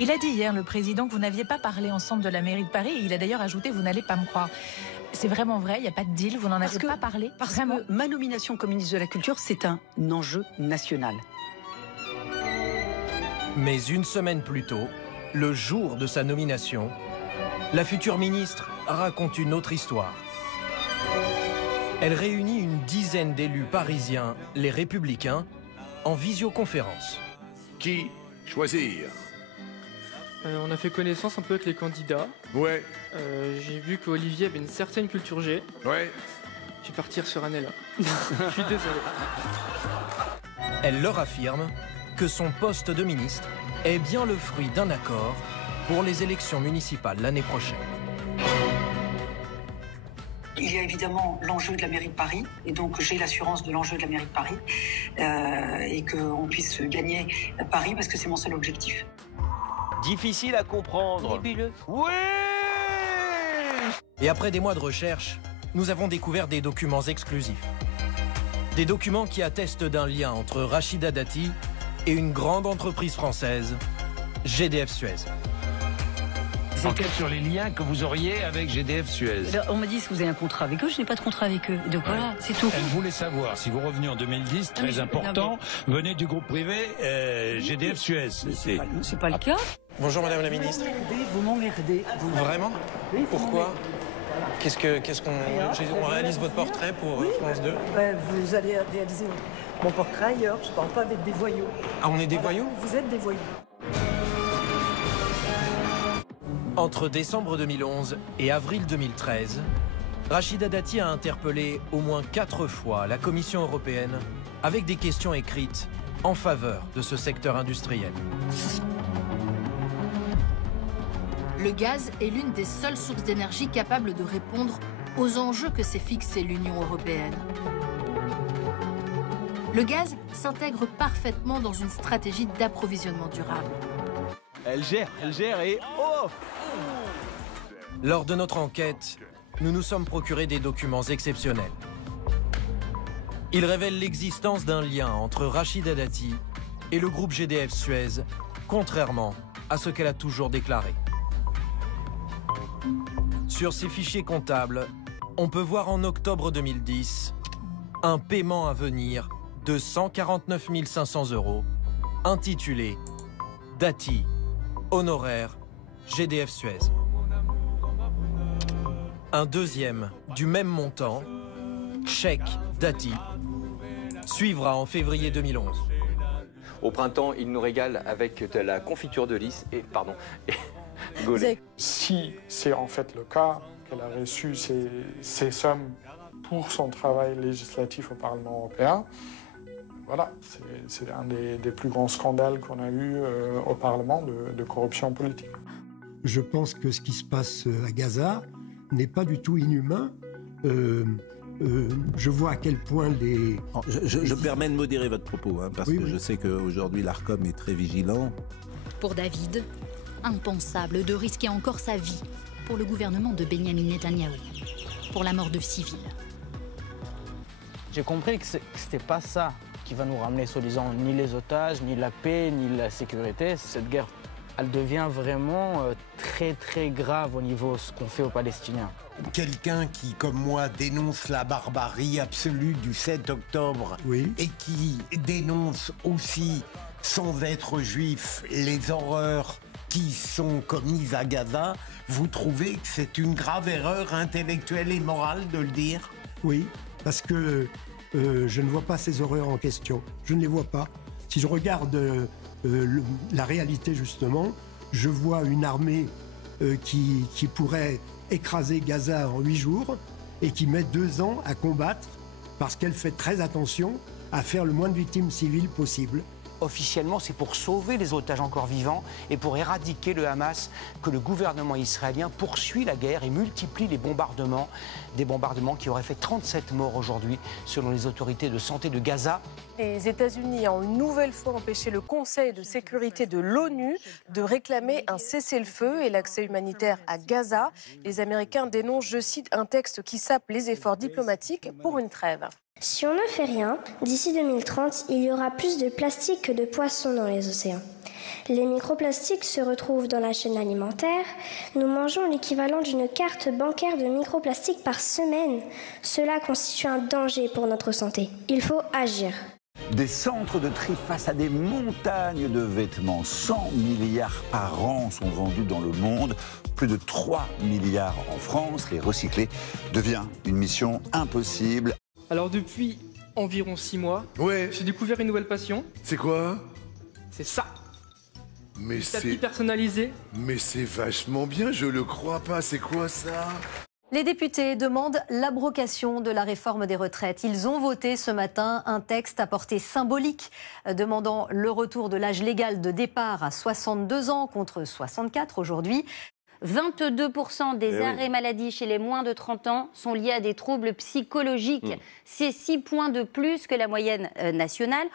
Il a dit hier, le président, que vous n'aviez pas parlé ensemble de la mairie de Paris. Et il a d'ailleurs ajouté, vous n'allez pas me croire. C'est vraiment vrai, il n'y a pas de deal, vous n'en avez pas parlé. Parce que ma nomination comme ministre de la Culture, c'est un enjeu national. Mais une semaine plus tôt, le jour de sa nomination, la future ministre raconte une autre histoire. Elle réunit une dizaine d'élus parisiens, les Républicains, en visioconférence. Qui choisir? On a fait connaissance un peu avec les candidats. Ouais. J'ai vu qu'Olivier avait une certaine culture G. Ouais. Je vais partir sur Annella. Je suis désolé. Elle leur affirme que son poste de ministre est bien le fruit d'un accord pour les élections municipales l'année prochaine. Il y a évidemment l'enjeu de la mairie de Paris, et donc j'ai l'assurance de l'enjeu de la mairie de Paris, et qu'on puisse gagner Paris, parce que c'est mon seul objectif. Difficile à comprendre. Nébuleux. Oui! Et après des mois de recherche, nous avons découvert des documents exclusifs. Des documents qui attestent d'un lien entre Rachida Dati et une grande entreprise française, GDF Suez. Enquête sur les liens que vous auriez avec GDF Suez. On m'a dit que vous avez un contrat avec eux, je n'ai pas de contrat avec eux. Donc voilà, c'est tout. Elle voulait savoir si vous reveniez en 2010, très important, venez du groupe privé GDF Suez. C'est pas le cas. Bonjour Madame la Ministre. Vous m'emmerdez. Vraiment? Oui, Pourquoi? On réalise votre portrait pour France 2? Vous allez réaliser mon portrait ailleurs. Je ne parle pas avec des voyous. Ah, on est des voyous? Vous êtes des voyous. Entre décembre 2011 et avril 2013, Rachida Dati a interpellé au moins 4 fois la Commission européenne avec des questions écrites en faveur de ce secteur industriel. Le gaz est l'une des seules sources d'énergie capables de répondre aux enjeux que s'est fixés l'Union européenne. Le gaz s'intègre parfaitement dans une stratégie d'approvisionnement durable. Elle gère et... Oh! Lors de notre enquête, nous nous sommes procurés des documents exceptionnels. Ils révèlent l'existence d'un lien entre Rachida Dati et le groupe GDF Suez, contrairement à ce qu'elle a toujours déclaré. Sur ces fichiers comptables, on peut voir en octobre 2010 un paiement à venir de 149 500 €, intitulé « Dati, honoraire, GDF Suez ». Un deuxième, du même montant, chèque Dati, suivra en février 2011. Au printemps, il nous régale avec de la confiture de lys et gaulé. Si c'est en fait le cas, qu'elle a reçu ces sommes pour son travail législatif au Parlement européen, voilà, c'est un des plus grands scandales qu'on a eu au Parlement de corruption politique. Je pense que ce qui se passe à Gaza n'est pas du tout inhumain. Je vois à quel point les... Je permets de modérer votre propos, parce que je sais qu'aujourd'hui l'ARCOM est très vigilant. Pour David, impensable de risquer encore sa vie pour le gouvernement de Benyamin Netanyahou, pour la mort de civils. J'ai compris que c'était pas ça qui va nous ramener, soi-disant, ni les otages, ni la paix, ni la sécurité. Cette guerre, elle devient vraiment très très grave au niveau de ce qu'on fait aux Palestiniens. Quelqu'un qui, comme moi, dénonce la barbarie absolue du 7 octobre et qui dénonce aussi, sans être juif, les horreurs qui sont commises à Gaza, vous trouvez que c'est une grave erreur intellectuelle et morale de le dire? Oui, parce que je ne vois pas ces horreurs en question. Je ne les vois pas. Si je regarde la réalité, justement, je vois une armée qui pourrait écraser Gaza en 8 jours et qui met 2 ans à combattre parce qu'elle fait très attention à faire le moins de victimes civiles possible. Officiellement, c'est pour sauver les otages encore vivants et pour éradiquer le Hamas que le gouvernement israélien poursuit la guerre et multiplie les bombardements. Des bombardements qui auraient fait 37 morts aujourd'hui, selon les autorités de santé de Gaza. Les États-Unis ont une nouvelle fois empêché le Conseil de sécurité de l'ONU de réclamer un cessez-le-feu et l'accès humanitaire à Gaza. Les Américains dénoncent, je cite, un texte qui sape les efforts diplomatiques pour une trêve. Si on ne fait rien, d'ici 2030, il y aura plus de plastique que de poissons dans les océans. Les microplastiques se retrouvent dans la chaîne alimentaire. Nous mangeons l'équivalent d'une carte bancaire de microplastiques par semaine. Cela constitue un danger pour notre santé. Il faut agir. Des centres de tri face à des montagnes de vêtements. 100 milliards par an sont vendus dans le monde. Plus de 3 milliards en France. Les recycler devient une mission impossible. Alors depuis environ 6 mois, j'ai découvert une nouvelle passion. C'est quoi? C'est ça. Mais c'est tapis personnalisé. Mais c'est vachement bien, je le crois pas. C'est quoi ça? Les députés demandent l'abrogation de la réforme des retraites. Ils ont voté ce matin un texte à portée symbolique demandant le retour de l'âge légal de départ à 62 ans contre 64 aujourd'hui. 22% des arrêts maladie chez les moins de 30 ans sont liés à des troubles psychologiques. C'est 6 points de plus que la moyenne nationale.